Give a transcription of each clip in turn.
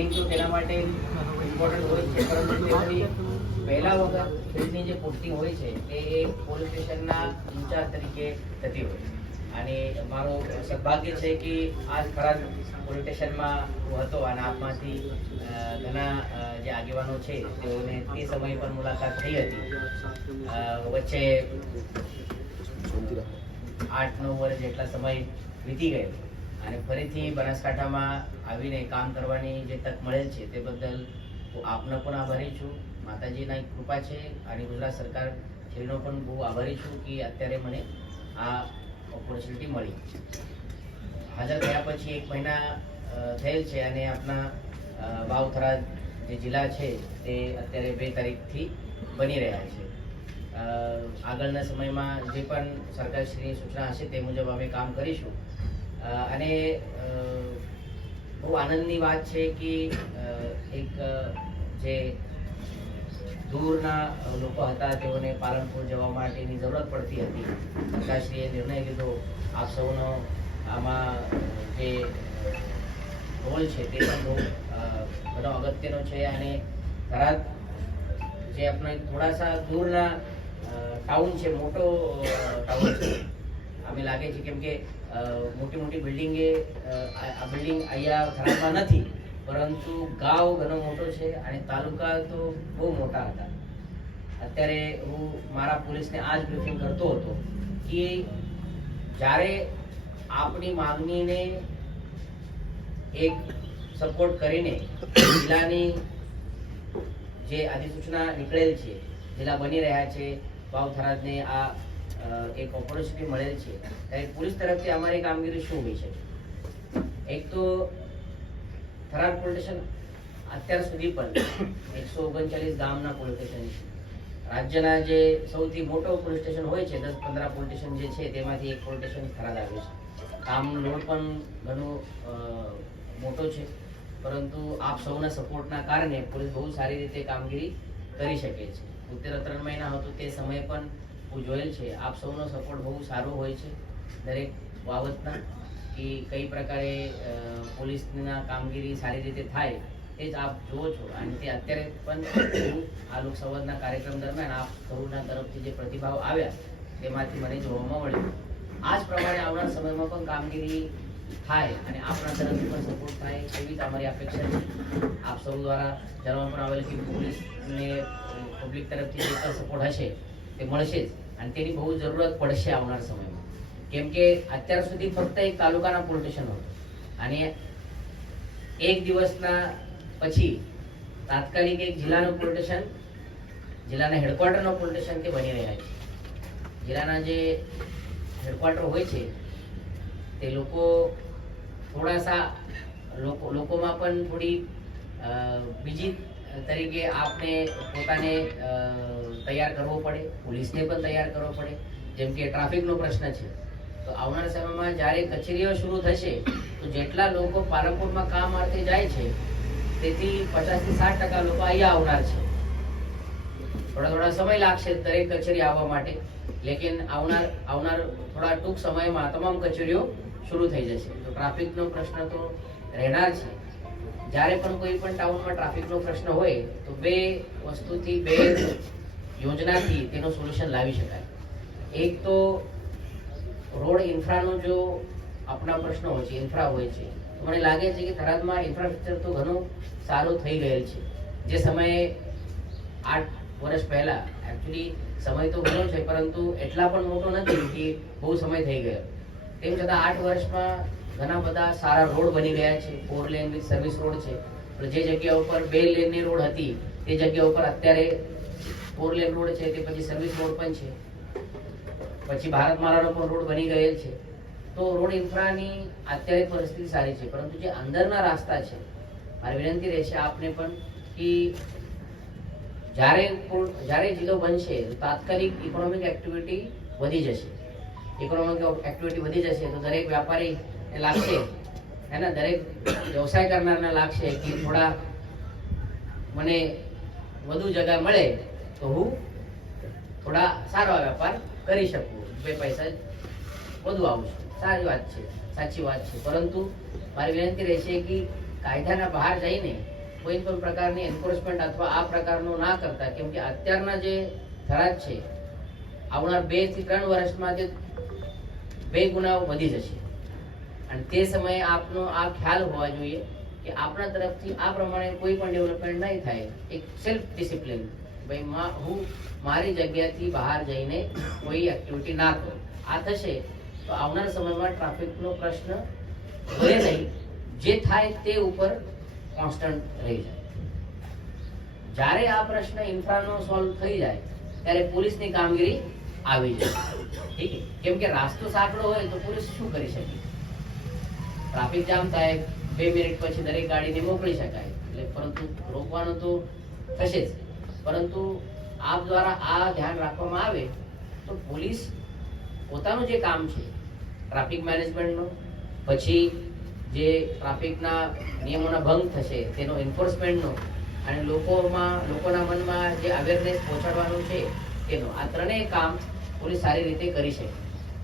Training તો તેના માટે ઇમ્પોર્ટન્ટ હોય છે, પરંતુ તેની પહેલા વગર ફિલ્ડની જે પોસ્ટિંગ હોય છે તે એ પોલીસ સ્ટેશનના ઇન્ચાર્જ તરીકે થતી હોય છે. અને મારો સદભાગ્ય છે કે આજ ખરાબ પોલીસ સ્ટેશનમાં હું હતો અને આપમાંથી ઘણા જે આગેવાનો છે, તેઓને તે સમય પર મુલાકાત થઈ હતી વચ્ચે આઠ, નવ વર્ષ જેટલા સમય વીતી ગયો અને ફરીથી બનાસકાંઠામાં આવીને કામ કરવાની જે તક મળેલ છે તે બદલ હું આપનો પણ આભારી છું. માતાજીના કૃપા છે. અને ગુજરાત સરકાર શ્રીનો પણ બહુ આભારી છું કે અત્યારે મને આ ઓપોર્ચ્યુનિટી મળી. હાજર થયા પછી એક મહિના થયેલ છે અને આપણા અ, વાવથરા જે જિલ્લા છે તે અત્યારે બે તારીખથી બની રહ્યા છે. આગળના સમયમાં જે પણ સરકારશ્રીની સૂચના હશે તે મુજબ અમે કામ કરીશું. અને બહુ આનંદની વાત છે કે એક જે દૂરના લોકો હતા, તેઓને પાલનપુર જવા માટેની જરૂરત પડતી હતી. સરકારશ્રીએ નિર્ણય લીધો. આપ સૌનો આમાં જે રોલ છે તે પણ બહુ બધો અગત્યનો છે અને થરાદ જે આપણે થોડા સા દૂરના ટાઉન છે, મોટો ટાઉન છે, અમે લાગે છે કેમ કે મોટી મોટી બિલ્ડિંગે આ બિલ્ડિંગ અહીંયા ખરાબમાં નથી, પરંતુ ગાંવ ઘણો મોટો છે અને તાલુકા તો બહુ મોટા હતા. અત્યારે હું મારા પોલીસને આ જ બ્રીફિંગ કરતો હતો કે જ્યારે આપણી માંગણીને એક સપોર્ટ કરીને જિલ્લાની જે અધિસૂચના નીકળેલ છે, જિલ્લા બની રહ્યા છે વાવ થરાદને આ એક ઓપોર્ચ્યુનિટી મળેલ છે. પોલીસ તરફથી અમારી કામગીરી શું હોય છે? એક તો થરાદ પોલીસ અત્યાર સુધી પણ એકસો ઓગણચાલીસ ગામના પોલીસ છે. રાજ્યના જે સૌથી મોટો પોલીસ સ્ટેશન હોય છે, દસ પંદર પોલીસ જે છે, તેમાંથી એક પોલીસ સ્ટેશન થરાદ આવ્યું છે. કામ લોડ પણ ઘણું મોટો છે. પરંતુ આપ સૌના સપોર્ટના કારણે પોલીસ બહુ સારી રીતે કામગીરી કરી શકે છે. ઉત્તર ત્રણ મહિના હતું તે સમય પણ હું જોયેલ છે. આપ સૌનો સપોર્ટ બહુ સારો હોય છે દરેક બાબતના, કે કઈ પ્રકારે પોલીસના કામગીરી સારી રીતે થાય તે જ આપ જુઓ છો. અને તે અત્યારે પણ આ લોકસંવાદના કાર્યક્રમ દરમિયાન આપ સૌના તરફથી જે પ્રતિભાવ આવ્યા તેમાંથી મને જોવામાં મળ્યો. આ જ પ્રમાણે આવનાર સમયમાં પણ કામગીરી થાય અને આપણા તરફથી પણ સપોર્ટ થાય એવી જ અમારી અપેક્ષા છે. આપ સૌ દ્વારા જણાવવામાં આવેલ કે પોલીસને પબ્લિક તરફથી જે પણ સપોર્ટ હશે તે મળશે જ. અને તેની બહુ જરૂરત પડશે આવનાર સમયમાં. કેમ કે અત્યાર સુધી ફક્ત એક તાલુકાના પોલીસ સ્ટેશન હતું. અને એક દિવસના પછી તાત્કાલિક એક જિલ્લાનું પોલીસ જિલ્લાના હેડક્વાર્ટરનો પોલીસ તે બની રહ્યા છે. જિલ્લાના જે હેડક્વાર્ટર હોય છે, તે લોકો થોડા સા લોકો, લોકોમાં પણ થોડી બીજી તરીકે આપને પોતાને તૈયાર કરવો પડે, પોલીસને પણ તૈયાર કરવો પડે. જેમ કે ટ્રાફિકનો પ્રશ્ન છે. તો આવનાર સમયમાં જ્યારે કચેરીઓ શરૂ થશે, તો જેટલા લોકો પાલનપુરમાં કામ અર્થે જાય છે, તેથી પચાસથી સાઠ ટકા લોકો અહીંયા આવનાર છે. થોડા થોડા સમય લાગશે દરેક કચેરી આવવા માટે, લેકિન આવનાર આવનાર થોડા ટૂંક સમયમાં તમામ કચેરીઓ શરૂ થઈ જશે. તો ટ્રાફિકનો પ્રશ્ન તો રહેનાર છે. જ્યારે પણ કોઈ પણ ટાઉનમાં ટ્રાફિકનો પ્રશ્ન હોય, તો બે વસ્તુથી, બે યોજનાથી તેનું સોલ્યુશન લાવી શકાય. એક તો રોડ ઇન્ફ્રાનો જો આપણા પ્રશ્ન હોય છે ઇન્ફ્રા હોય છે મને લાગે છે કે થરાદમાં ઇન્ફ્રાસ્ટ્રક્ચર તો ઘણું સારું થઈ ગયેલ છે. જે સમયે આઠ વર્ષ પહેલાં એકચ્યુઅલી સમય તો ઘણો છે, પરંતુ એટલા પણ મોટો નથી કે બહુ સમય થઈ ગયો. તેમ છતાં આઠ વર્ષમાં ઘણા બધા સારા રોડ બની ગયા છે. Four lane with service road છે. પણ જે જગ્યા ઉપર બે લેનની રોડ હતી તે જગ્યા ઉપર અત્યારે ફોર લેન રોડ છે તે પછી સર્વિસ રોડ પણ છે. પછી ભારતમાલાનો પણ રોડ બની ગયેલ છે. તો રોડ ઇન્ફ્રાની અત્યારે પરિસ્થિતિ સારી છે. પરંતુ જે અંદરના રસ્તા છે, મારી વિનંતી રહેશે આપને પણ કે જ્યારે જ્યારે જિલ્લો બનશે તાત્કાલિક ઇકોનોમિક એક્ટિવિટી વધી જશે. ઇકોનોમિક એક્ટિવિટી વધી જશે તો દરેક વ્યાપારી લાગશે. એના દરેક વ્યવસાય કરનારને લાગશે કે થોડા મને વધુ જગ્યા મળે તો હું થોડા સારો વેપાર કરી શકું. બે પૈસા વધુ આવશે સારી વાત છે, સાચી વાત છે. પરંતુ મારી વિનંતી રહેશે કે કાયદાના બહાર જઈને કોઈ પણ પ્રકારની એન્ફોર્સમેન્ટ અથવા આ પ્રકારનું ના કરતા, કેમ કે અત્યારના જે ધરાજ છે, આવનાર બેથી ત્રણ વર્ષમાં જે બે ગુનાઓ વધી જશે. અને તે સમયે આપનો આ ખ્યાલ હોવા જોઈએ કે આપણા તરફથી આ પ્રમાણે કોઈ પણ ડેવલપમેન્ટ નહીં થાય. એક સેલ્ફ ડિસિપ્લિન ભાઈ હું મારી જગ્યાથી બહાર જઈને કોઈ એક્ટિવિટી ના કરું. આ થશે તો આવનાર સમયમાં ટ્રાફિકનો પ્રશ્ન હોય નહીં. જે થાય તે ઉપર કોન્સ્ટન્ટ રહી જાય. જ્યારે આ પ્રશ્ન ઇન્ફ્રાનો સોલ્વ થઈ જાય, ત્યારે પોલીસની કામગીરી આવી જાય. ઠીક કેમ કે રાસ્તો સાંકડો હોય તો પોલીસ શું કરી શકે? ટ્રાફિક જામ થાય, બે મિનિટ પછી દરેક ગાડીને મોકલી શકાય. એટલે પરંતુ રોકવાનું તો થશે જ. પરંતુ આપ દ્વારા આ ધ્યાન રાખવામાં આવે તો પોલીસ પોતાનું જે કામ છે, ટ્રાફિક મેનેજમેન્ટનું, પછી જે ટ્રાફિકના નિયમોના ભંગ થશે, તેનો એન્ફોર્સમેન્ટનો અને લોકોમાં, લોકોના મનમાં જે અવેરનેસ પહોંચાડવાનું છે, તેનો. આ ત્રણેય કામ પોલીસ સારી રીતે કરી શકે.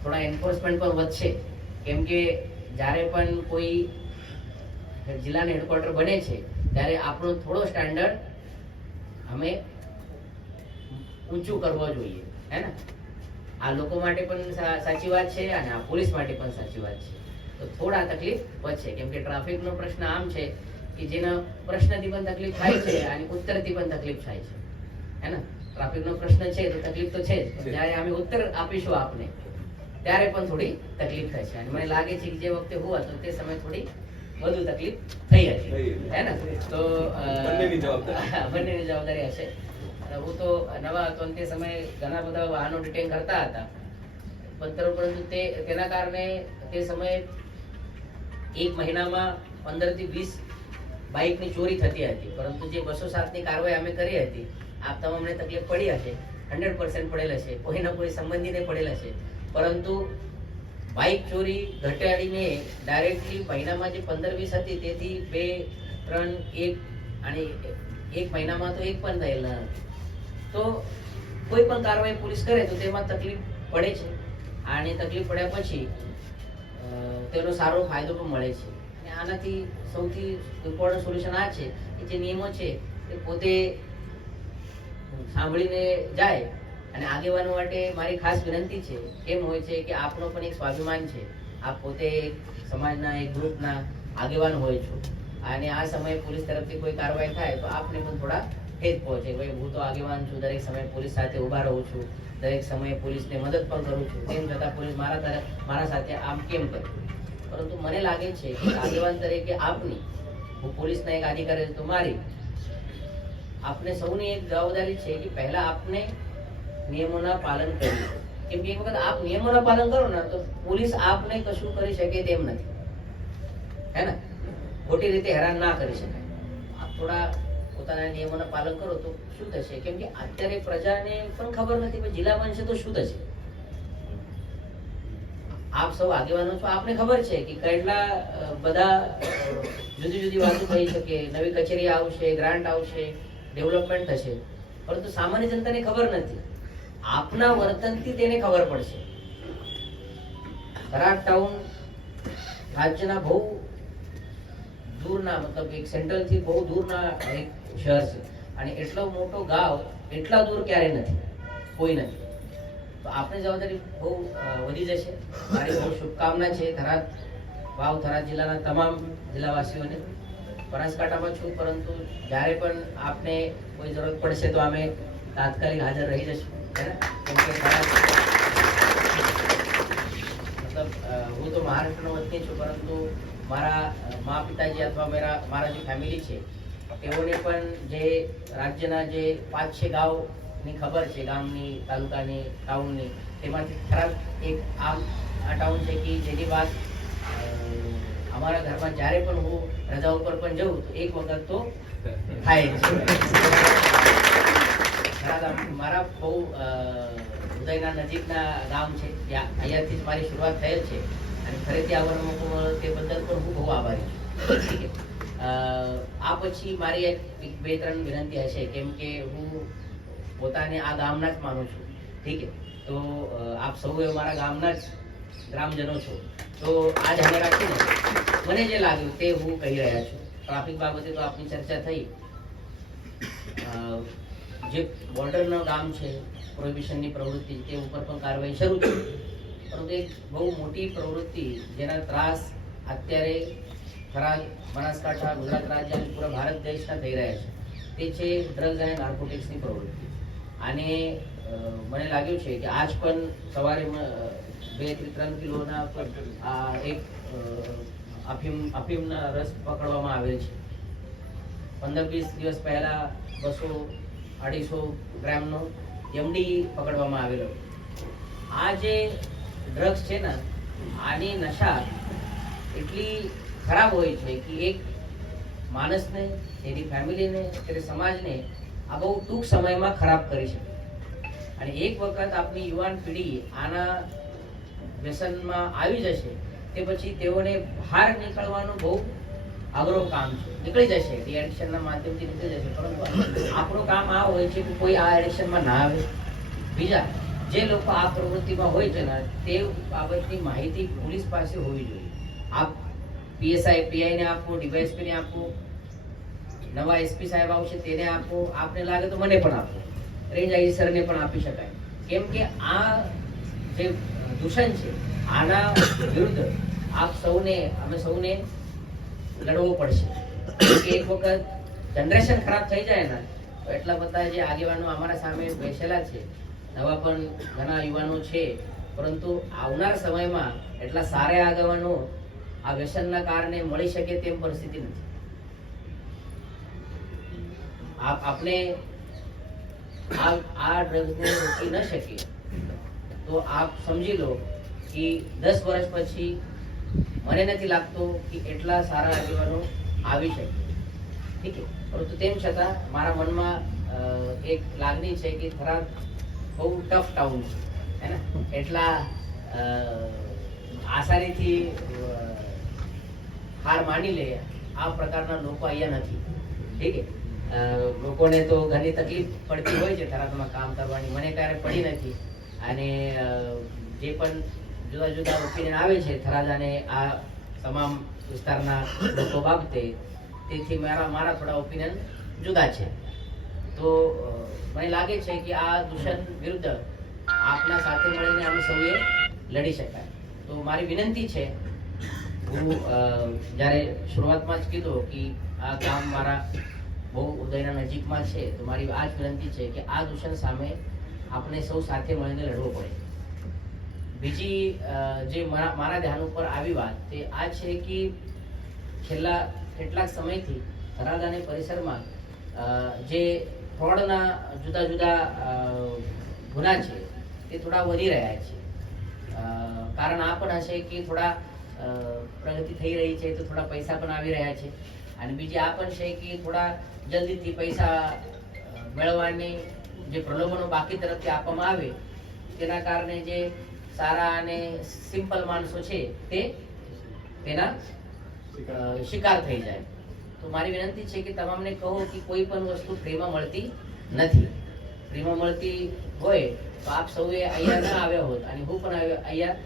થોડા એન્ફોર્સમેન્ટ પણ વધશે. કેમ કે જ્યારે પણ કોઈ જિલ્લાનું હેડક્વાર્ટર બને છે ત્યારે આપણો થોડો સ્ટાન્ડર્ડ અમે ઊંચું કરવો જોઈએ હે ને? આ લોકો માટે પણ સાચી વાત છે અને આ પોલીસ માટે પણ સાચી વાત છે. તો થોડા તકલીફ વધશે કેમ કે ટ્રાફિકનો પ્રશ્ન આમ છે કે જેના પ્રશ્નથી પણ તકલીફ થાય છે અને ઉત્તરથી પણ તકલીફ થાય છે. હે ને? ટ્રાફિકનો પ્રશ્ન છે તો તકલીફ તો છે જ જ્યારે અમે ઉત્તર આપીશું આપને ત્યારે પણ થોડી તકલીફ થશે અને મને લાગે છે કે જે વખતે હું હતો તે સમય થોડી વધુ તકલીફ થઈ હતી હે ને? તો બંનેની જવાબદારી. બંનેની જવાબદારી હશે. હું તો નવા હતો તે સમયે ઘણા બધા વાહનો ડિટેન કરતા હતા. પંદર પરંતુ તે તેના કારણે તે સમયે એક મહિનામાં પંદરથી વીસ બાઇકની ચોરી થતી હતી. પરંતુ જે બસો સાતની કાર્યવાહી અમે કરી હતી આપ તમામને તકલીફ પડી હશે. હંડ્રેડ પર્સન્ટ પડેલ હશે કોઈના કોઈ સંબંધીને પડેલ હશે પરંતુ બાઇક ચોરી ઘટાડીને ડાયરેક્ટલી મહિનામાં જે પંદર વીસ હતી, તેથી બે, ત્રણ, એક અને એક મહિનામાં તો એક પણ થયેલ તો કોઈ પણ કાર્યવાહી પોલીસ કરે તો તેમાં તકલીફ પડે છે. અને તકલીફ પડ્યા પછી તેનો સારો ફાયદો પણ મળે છે. અને આનાથી સૌથી ઇમ્પોર્ટન્ટ સોલ્યુશન આ છે કે જે નિયમો છે તે પોતે સાંભળીને જાય અને આગેવાનો માટે મારી ખાસ વિનંતી છે, એમ હોય છે કે આપનો પણ એક સ્વાભિમાન છે. આપ પોતે એક સમાજના, એક ગ્રુપના આગેવાન હોય છો. અને આ સમયે પોલીસ તરફથી કોઈ કાર્યવાહી થાય તો આપને પણ થોડા ઠેસ પહોંચે. ભાઈ, હું તો આગેવાન છું, દરેક સમયે પોલીસ સાથે ઊભા રહું છું. દરેક સમયે પોલીસને મદદ પણ કરું છું. તેમ છતાં પોલીસ મારા તરફ, મારા સાથે આમ કેમ કરે? પરંતુ મને લાગે છે કે આગેવાન તરીકે આપની, હું પોલીસના એક અધિકારી તો મારી. આપને સૌની એક જવાબદારી છે કે પહેલા આપને નિયમોના પાલન કરવું કેમ કે એક વખત આપ નિયમોના પાલન કરો ને, તો પોલીસ આપને કશું કરી શકે તેમ નથી. હે ને? ખોટી રીતે હેરાન ના કરી શકાય. આપ થોડા પોતાના નિયમોના પાલન કરો તો શું થશે? કેમ કે અત્યારે પ્રજાને પણ ખબર નથી કે જિલ્લા બનશે તો શું થશે? આપ સૌ આગેવાનો છો, આપને ખબર છે કે કેટલા બધા જુદી જુદી વાતો થઈ શકે. નવી કચેરી આવશે, ગ્રાન્ટ આવશે, ડેવલપમેન્ટ થશે. પરંતુ સામાન્ય જનતાને ખબર નથી. આપના વર્તનથી તેને ખબર પડશે. થરાદ ટાઉન રાજ્યના બહુ દૂરના, મતલબ એક સેન્ટ્રલથી બહુ દૂરના એક શહેર છે. અને એટલો મોટો ગાંવ એટલા દૂર ક્યારે નથી. કોઈ નથી. તો આપની જવાબદારી બહુ વધી જશે. મારી બહુ શુભકામના છે થરાદ, વાવ થરાદ જિલ્લાના તમામ જિલ્લાવાસીઓને. બનાસકાંઠામાં છું, પરંતુ જ્યારે પણ આપને કોઈ જરૂરત પડશે તો અમે તાત્કાલિક હાજર રહી જશું. મતલબ હું તો મહારાષ્ટ્રનો વતની છું, પરંતુ મારા મા પિતાજી અથવા મારા મારા જે ફેમિલી છે, તેઓને પણ જે રાજ્યના જે પાંચ, છે ગાંવની ખબર છે, ગામની, તાલુકાની, ટાઉનની, તેમાંથી ખરાબ એક આમ, આ ટાઉન છે કે જેની વાત અમારા ઘરમાં જ્યારે પણ હું રજા ઉપર પણ જઉં, તો એક વખત તો થાય મારા બહુ અ, હૃદયના નજીકના ગામ છે. ત્યાં અહીંયાથી જ મારી શરૂઆત થયેલ છે. અને ફરીથી આવવાનો મોકો તે બદલ પણ હું બહુ આભારી છું. આ પછી મારી એક બે ત્રણ વિનંતી હશે. કેમ કે હું પોતાને આ ગામના જ માનું છું. ઠીક છે. તો આપ સૌએ મારા ગામના જ ગ્રામજનો છો. તો આ ધ્યાને રાખીને મને જે લાગ્યું તે હું કહી રહ્યા છું. ટ્રાફિક બાબતે તો આપની ચર્ચા થઈ. જે બોર્ડરનું ગામ છે પ્રોહિબિશનની પ્રવૃત્તિ, તે ઉપર પણ કાર્યવાહી શરૂ થઈ. પરંતુ એક બહુ મોટી પ્રવૃત્તિ, જેના ત્રાસ અત્યારે થરાદ બનાસકાંઠા, ગુજરાત રાજ્ય અને પૂરા ભારત દેશના થઈ રહ્યા છે. તે છે ડ્રગ્સ અને નાર્કોટિક્સની પ્રવૃત્તિ. અને મને લાગ્યું છે કે આજ પણ સવારે બેથી ત્રણ કિલોના પર આ એક અફીમ, અફીમના રસ પકડવામાં આવેલ છે. પંદર વીસ દિવસ પહેલાં બસો અઢીસો ગ્રામનો એમડી પકડવામાં આવેલો. આ જે ડ્રગ્સ છે ને, આની નશા એટલી ખરાબ હોય છે કે એક માણસને તેની ફેમિલીને તેની સમાજને આ બહુ ટૂંક સમયમાં ખરાબ કરી શકે. અને એક વખત આપની યુવાન પેઢી આના વ્યસનમાં આવી જશે, તે પછી તેઓને બહાર નીકળવાનું બહુ અઘરું કામ છે. નીકળી જશે એડિક્શનના માધ્યમથી નીકળી જશે પરંતુ આપણું કામ આ હોય છે કે કોઈ આ એડિક્શનમાં ના આવે. બીજા, જે લોકો આ પ્રવૃત્તિમાં હોય છે ને, તે બાબતની માહિતી પોલીસ પાસે હોવી જોઈએ. આપ પીએસઆઈ, પીઆઈને આપો, ડીવાયએસપીને આપો, નવા એસપી સાહેબ આવશે તેને આપો, આપને લાગે તો મને પણ આપો. રેન્જ આઈ સરને પણ આપી શકાય. કેમ કે આ જે દૂષણ છે, આના વિરુદ્ધ આપ સૌને, અમે સૌને લડવો પડશે. એક વખત જનરેશન ખરાબ થઈ જાય ને, તો એટલા બધા જે આગેવાનો અમારા સામે બેસેલા છે, નવા પણ ઘણા યુવાનો છે, પરંતુ આવનાર સમયમાં એટલા સારા આગેવાનો આ વ્યસનના કારણે મળી શકે તેમ પરિસ્થિતિ નથી. આપ આપણે આ આ ડ્રગ્સને રોકી ન શકીએ. તો આપ સમજી લો કે દસ વર્ષ પછી મને નથી લાગતું કે એટલા સારા આગેવાનો આવી શકે. ઠીક છે? પરંતુ તેમ છતાં મારા મનમાં એક લાગણી છે કે થરાદ બહુ ટફ ટાઉન છે. ને? એટલા આસાનીથી હાર માની લે આ પ્રકારના લોકો અહીંયા નથી. ઠીક લોકોને તો ઘણી તકલીફ પડતી હોય છે થરાદમાં કામ કરવાની. મને ક્યારે પડી નથી. અને જે પણ જુદા જુદા ઓપિનિયન આવે છે થરાદ આ તમામ વિસ્તારના લોકો બાબતે, તેથી મારા મારા થોડા ઓપિનિયન જુદા છે. તો મને લાગે છે કે આ દૂષણ વિરુદ્ધ આપના સાથે મળીને અમે સૌએ લડી શકાય. તો મારી વિનંતી છે, હું જ્યારે શરૂઆતમાં જ કીધું કે આ ગામ મારા બહુ ઉદયના નજીકમાં છે, તો મારી આ જ વિનંતી છે કે આ દૂષણ સામે આપણે સૌ સાથે મળીને લડવું પડે. બીજી જે મારા ધ્યાન ઉપર આવી વાત તે આ છે કે છેલ્લા કેટલાક સમયથી ધરાદાની પરિસરમાં જે ફ્રોડના જુદા જુદા ગુના છે તે થોડા વધી રહ્યા છે. કારણ આ પણ હશે કે થોડા પ્રગતિ થઈ રહી છે તો થોડા પૈસા પણ આવી રહ્યા છે. અને બીજી આ પણ છે કે થોડા જલ્દીથી પૈસા મેળવવાની જે પ્રલોભનો બાકી તરફથી આપવામાં આવે તેના કારણે જે સારા અને સિમ્પલ માણસો છે તે તેના શિકાર થઈ જાય. તો મારી વિનંતી છે કે તમામને કહો કે કોઈ પણ વસ્તુ ફ્રીમાં મળતી નથી. ફ્રીમાં મળતી હોય તો આપ સૌએ અહીંયા ના આવ્યા હોત અને હું પણ અહીંયા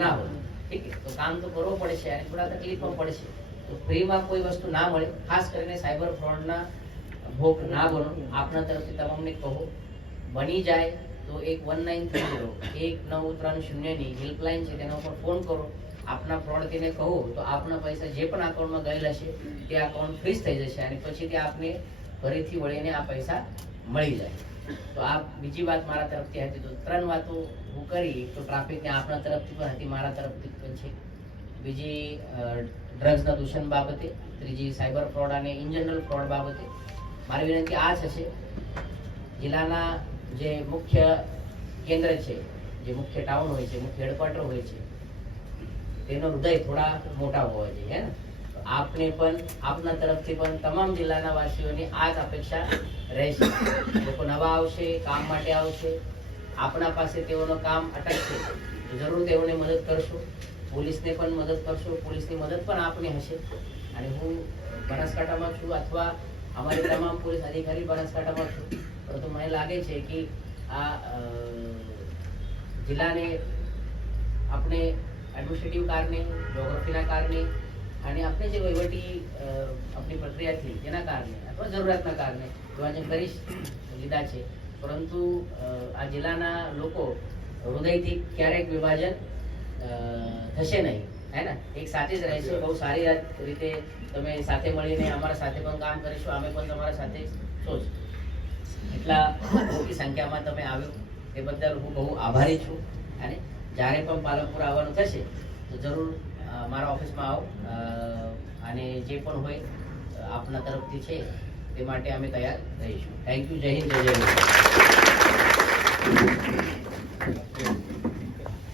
ના હોત. ઠીક છે? તો કામ તો કરવું પડશે અને થોડા તકલીફ પણ પડશે. તો ફ્રીમાં કોઈ વસ્તુ ના મળે, ખાસ કરીને સાયબર ફ્રોડના ભોગ ના બનો. આપના તરફથી તમામને કહો, બની જાય તો એક વન નાઇન થ્રી ઝીરો એક નવ ત્રણ શૂન્યની હેલ્પલાઇન છે, તેના ઉપર ફોન કરો. આપના ફ્રોડ તેને કહો, તો આપના પૈસા જે પણ અકાઉન્ટમાં ગયેલા છે, તે અકાઉન્ટ ફ્રીઝ થઈ જશે અને પછી તે આપને ફરીથી વળીને આ પૈસા મળી જાય. તો આ બીજી વાત મારા તરફથી હતી. તો ત્રણ વાતો હું કરી તો ટ્રાફિકને આપણા તરફથી પણ હતી, મારા તરફથી પણ છે. બીજી ડ્રગ્સના દૂષણ બાબતે, ત્રીજી સાયબર ફ્રોડ અને ઇન જનરલ ફ્રોડ બાબતે. મારી વિનંતી આ છે જિલ્લાના જે મુખ્ય કેન્દ્ર છે, જે મુખ્ય ટાઉન હોય છે, મુખ્ય હેડક્વાર્ટર હોય છે, તેનો હૃદય થોડા મોટા હોવા જોઈએ, હે ને? આપને પણ, આપના તરફથી પણ તમામ જિલ્લાના વાસીઓની આ જ અપેક્ષા રહેશે. લોકો નવા આવશે, કામ માટે આવશે. આપણા પાસે તેઓનો કામ અટકશે. જરૂર તેઓને મદદ કરશો. પોલીસને પણ મદદ કરશો. પોલીસની મદદ પણ આપની હશે. અને હું બનાસકાંઠામાં છું અથવા અમારી તમામ પોલીસ અધિકારી બનાસકાંઠામાં છું. પરંતુ મને લાગે છે કે આ જિલ્લાને આપણે એડમિનિસ્ટ્રેટિવ કારણે જોગ્રાફીના કારણે અને આપણે જે વહીવટી આપણી પ્રક્રિયાથી એના કારણે અથવા જરૂરિયાતના કારણે વિભાજન કરી લીધા છે, પરંતુ આ જિલ્લાના લોકો હૃદયથી ક્યારેક વિભાજન થશે નહીં, હે ને? એક સાથે જ રહેશે, બહુ સારી રીતે તમે સાથે મળીને અમારા સાથે પણ કામ કરીશું, અમે પણ તમારા સાથે છો જ. એટલા મોટી સંખ્યામાં તમે આવ્યો, એ બદલ હું બહુ આભારી છું. અને જ્યારે પણ પાલનપુર આવવાનું થશે, તો જરૂર મારા ઓફિસમાં આવો. અને જે પણ હોય આપના તરફથી છે તે માટે અમે તૈયાર રહીશું. થેન્ક યુ જય હિન્દ, જય જય